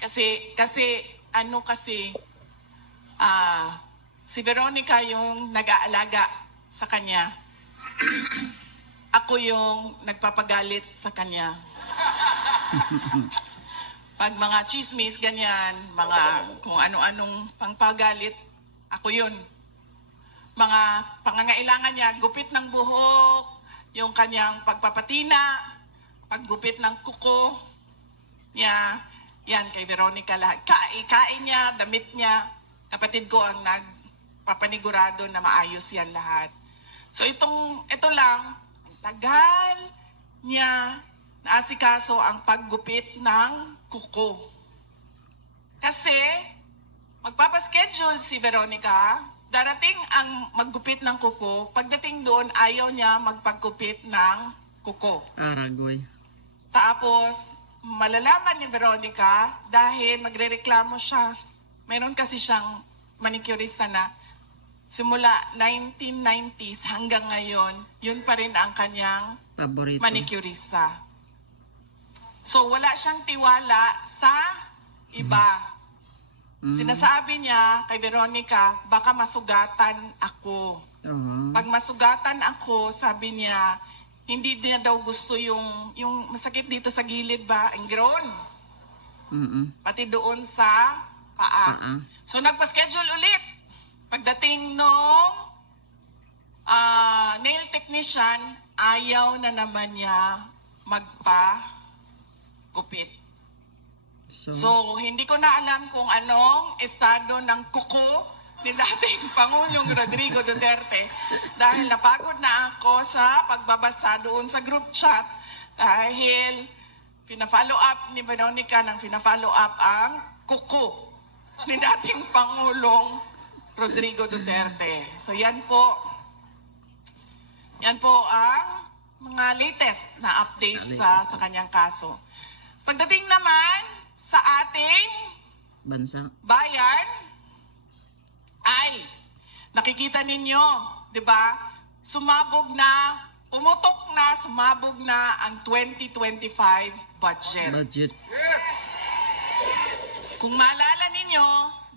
Kasi si Veronica yung nag-aalaga sa kanya. Ako yung nagpapagalit sa kanya. Pag mga chismis, ganyan, mga kung ano-anong pangpagalit, ako yun. Mga pangangailangan niya, gupit ng buhok, yung kanyang pagpapatina, paggupit ng kuko niya, yan kay Veronica lahat. Kain niya, damit niya, kapatid ko ang nagpapanigurado na maayos yan lahat. So ito lang, ang tagal niya naasikaso ang paggupit ng kuko. Kasi magpapaschedule si Veronica, darating ang maggupit ng kuko, pagdating doon ayaw niya magpaggupit ng kuko. Aragoy. Tapos malalaman ni Veronica dahil magrereklamo siya. Meron kasi siyang manicurista na simula 1990s hanggang ngayon, yun pa rin ang kanyang Paborito. manicurista. So wala siyang tiwala sa iba. Sinasabi niya kay Veronica, baka masugatan ako. Pag masugatan ako, sabi niya, hindi niya daw gusto yung masakit dito sa gilid ba, ingron. Pati doon sa paa. So nagpa-schedule ulit. Pagdating nung nail technician, ayaw na naman niya magpa-gupit. So hindi ko na alam kung anong estado ng kuko ni dating Pangulong Rodrigo Duterte dahil napagod na ako sa pagbabasa doon sa group chat dahil pina-follow up ni Veronica ng pina-follow up ang kuko ni dating Pangulong Rodrigo Duterte. So yan po ang mga latest na update sa kanyang kaso. Pagdating naman sa ating bayan, ay nakikita ninyo, 'di ba? Sumabog na ang 2025 budget. Kung maalala ninyo,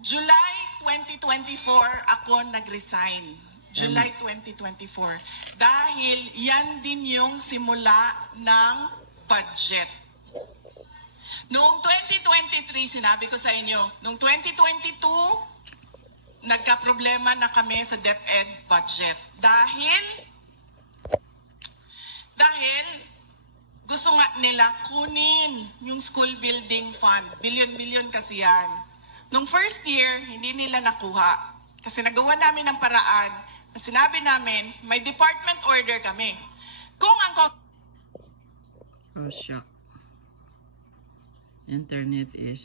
July 2024 ako nag-resign. July 2024. Dahil yan din yung simula ng budget. Noong 2023, sinabi ko sa inyo, noong 2022, nagka-problema na kami sa DepEd budget. Dahil gusto nga nila kunin yung school building fund. Billion-billion kasi yan. Noong first year, hindi nila nakuha. Kasi nagawa namin ng paraan na sinabi namin, may department order kami. Kung ang Oh, shock. Internet is